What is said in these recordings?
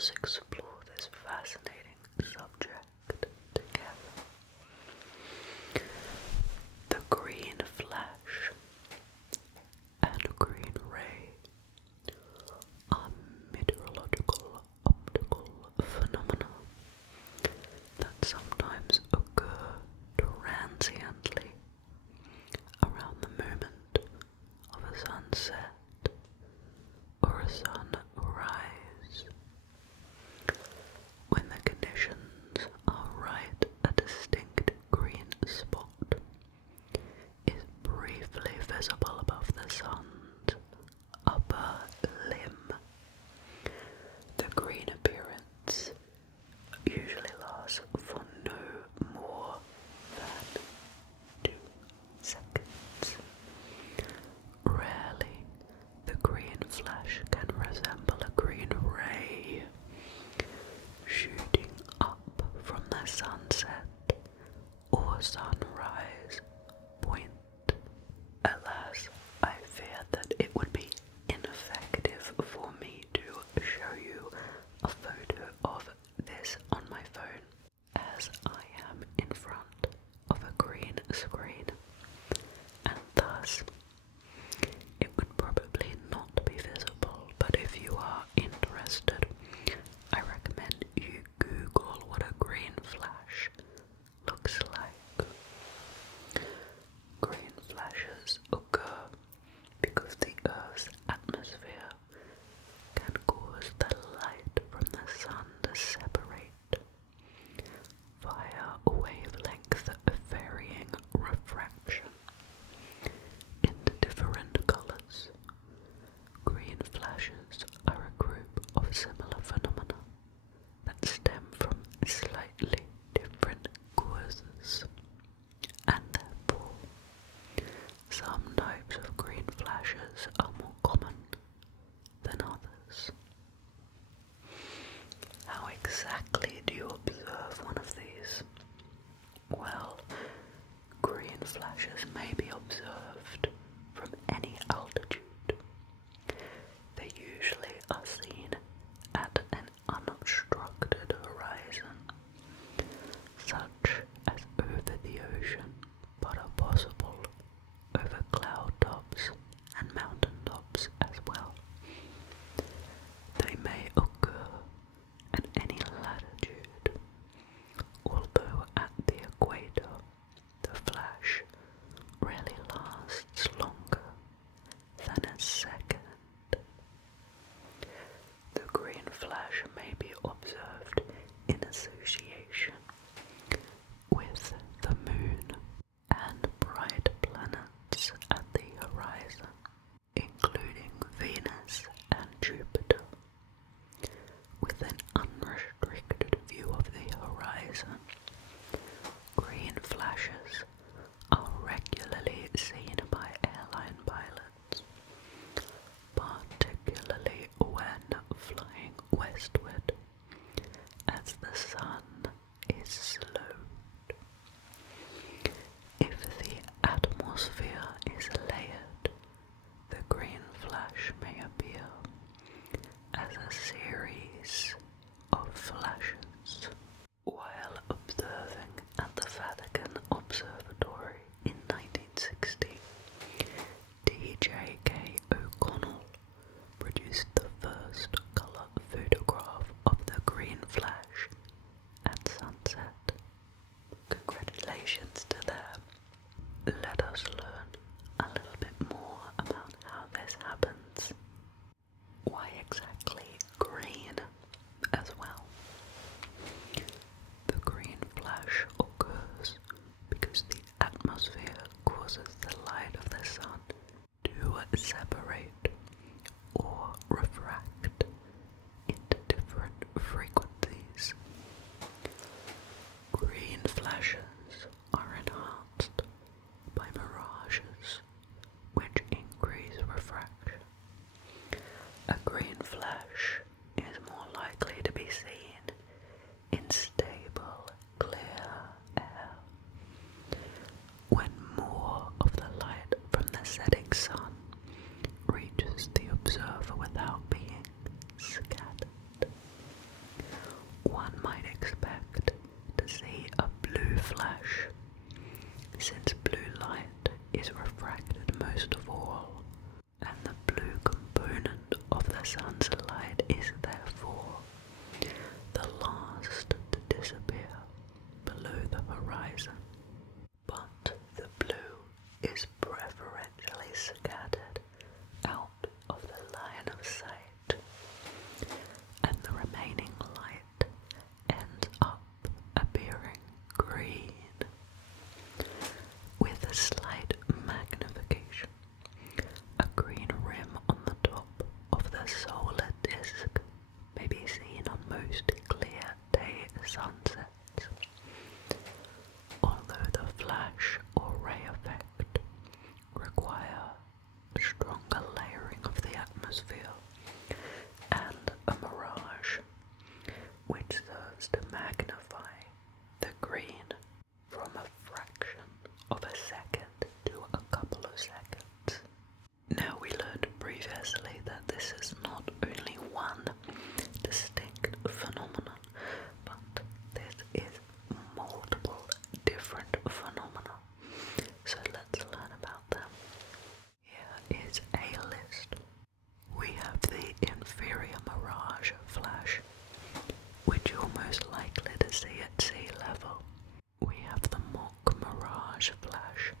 us explore this fascinating subject together. The green flash and green ray are meteorological optical phenomena that sometimes occur transiently around the moment of a sunset or a sunrise. When the conditions are right, a distinct green spot is briefly visible above the sun's upper limb. The green appearance usually lasts for no more than 2 seconds. Rarely, the green flash can resemble a green ray shooting up from the sunset or sunrise point. Alas, I fear that it would be ineffective for me to show you a photo of this on my phone, as I am in front of a green screen, and thus it would probably not be visible. But if you are interested, I recommend you Google what a green flash looks like. Green flashes occur because the Earth's atmosphere can cause the light from the sun to separate via wavelength varying refraction into different colors. Green flashes are a group of similar phenomena that stem from slightly different causes, and therefore some types of green flashes are more common than others. How exactly do you observe one of these? Well, green flashes may be observed from any altitude. They usually are seen at an unobstructed horizon, such as over the ocean, but are possible over cloud tops and mountain tops as well. They may occur at any latitude, although at the equator the flash rarely lasts longer than a second. The green flash may be observed in association with the moon and bright planets at the horizon, including Venus and Jupiter. With an unrestricted view of the horizon, green flashes are regularly seen by airline pilots, particularly when flying westward as the sun is slowed. If the atmosphere is layered, the green flash may appear as a series of flashes. While observing at the Vatican Observatory in 1960, D.J.K. O'Connell produced the first colour photograph of the green flash at sunset. Congratulations to them. Let us learn a little bit more about how this happens. Why exactly green as well? The green flash occurs because the atmosphere causes the light of the sun to separate or refract into different frequencies. Green flashes are enhanced by since blue light is refracted most of all, and the blue component of the sun's light is therefore the last to disappear below the horizon. But the blue is preferentially scattered out of the line of sight, and the remaining light ends up appearing green. With a slight magnification, a green rim on the top of the solar disk may be seen on most clear day sunsets, although the flash or ray effect require a stronger layering of the atmosphere and a mirage, which serves to magnify the green from a fraction of a second to a couple of seconds. Now, we learned previously that this is not only one distinct phenomenon, but this is multiple different phenomena. So let's learn about them. Here is a list. We have the inferior mirage flash, which you're most likely to see at sea level. We have the mock mirage flash,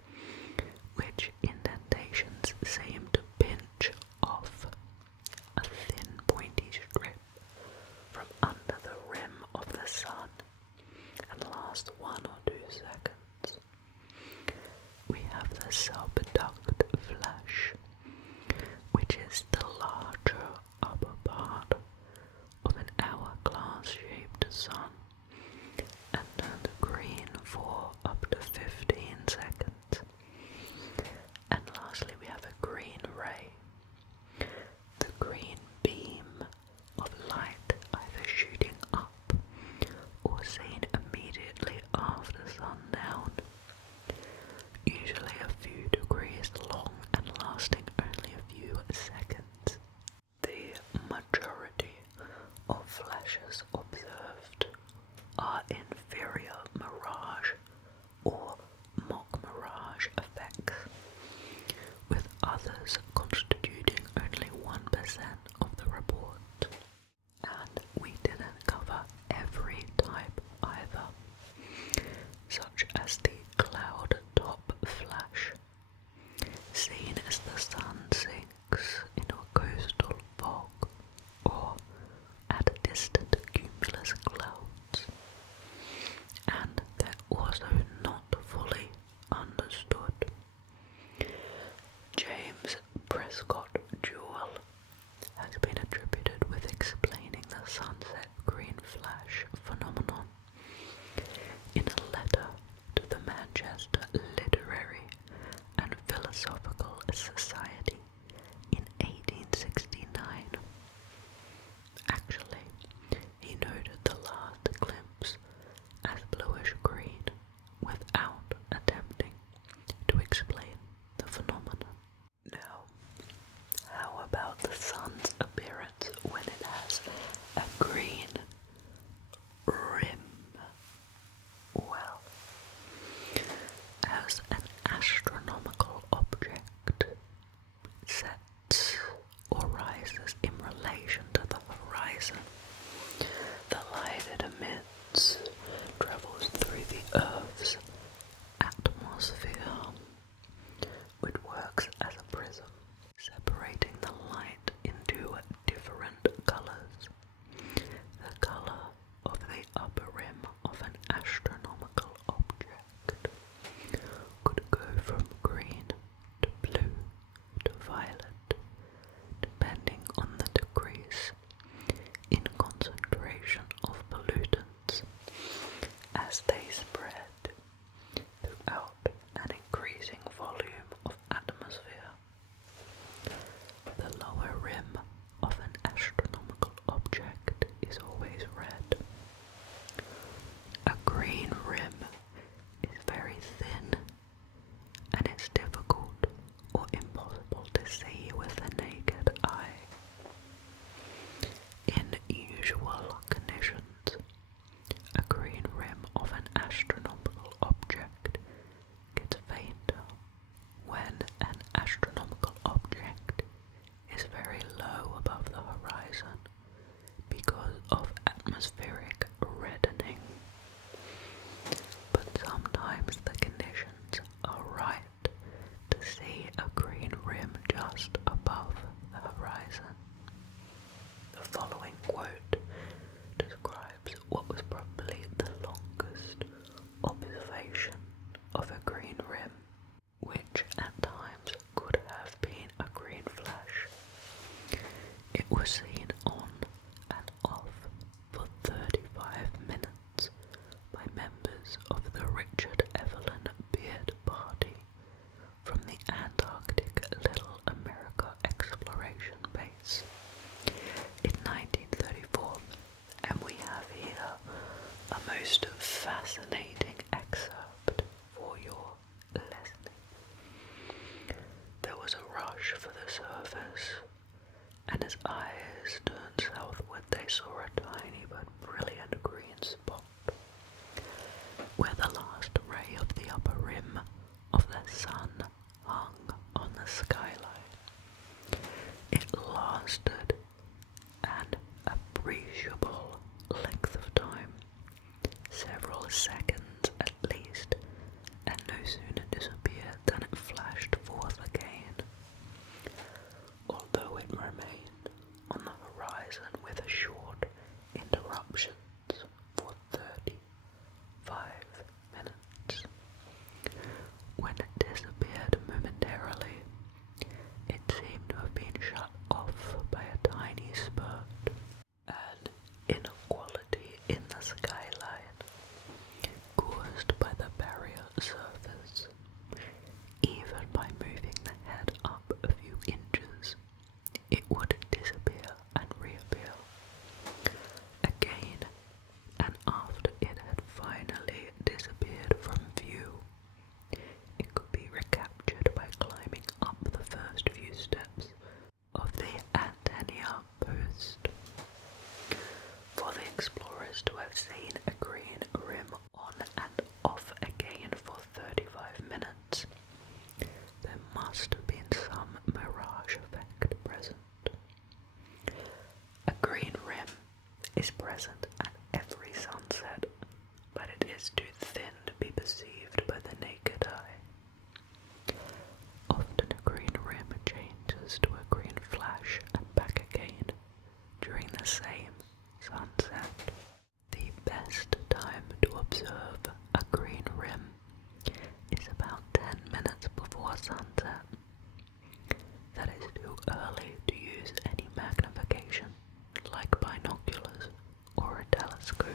which indentations seem to pinch off a thin pointy strip from under the rim of the sun and last 1 or 2 seconds. We have the subduct flash, which is the larger upper part of an hourglass-shaped sun and turned green for up to 15 seconds. And lastly, we have a green ray, the green beam of light either shooting up or seen immediately after sundown, usually a few degrees long and lasting only a few seconds. The majority of flashes observed are inferior mirage or mock mirage effects, with others constituting only 1% of the report. And we didn't cover every type either, such as the cloud top flash, seen as the sun sinks into a coastal fog or at distant cumulus clouds, and they're also not fully understood. James Prescott Joule has been attributed with explaining the sunset green flash phenomenon in a letter to the Manchester Literary and Philosophical Society in 1869. Actually, he noted the last glimpse as bluish-green without attempting to explain the phenomenon. Now, how about the sun's appearance when it has a green rim? Well, as an astronomical object, green rim, which at times could have been a green flash. It was seen on and off for 35 minutes by members of the Richard Evelyn Beard Party from the Antarctic Little America Exploration Base in 1934, and we have here a most fascinating excerpt for your listening. There was a rush for the surface, and as eyes turned southward they saw a tiny but brilliant green spot, where the last ray of the upper rim of the sun hung on the skyline. It lasted an appreciable length of time, several seconds at least, and no sooner disappeared than it flashed forth again, although it remained on the horizon with short interruptions for 35 minutes. When it disappeared momentarily, it seemed to have been shut off by a tiny spurt. An inequality in the skyline, caused by the barrier surface. Even by moving the head up a few inches, it would disappear and reappear again, and after it had finally disappeared from view, it could be recaptured by climbing up the first few steps of the antenna post. For the explorers to have seen a green rim on and off again for 35 minutes, there must have been some mirage effect present. A green rim is present at every sunset, but it is too thin to be perceived by the naked eye. Often a green rim changes to a green flash and back again during the same sunset. The best time to observe a green rim is about 10 minutes before sunset. That is too early to use any magnification, like binoculars or a telescope.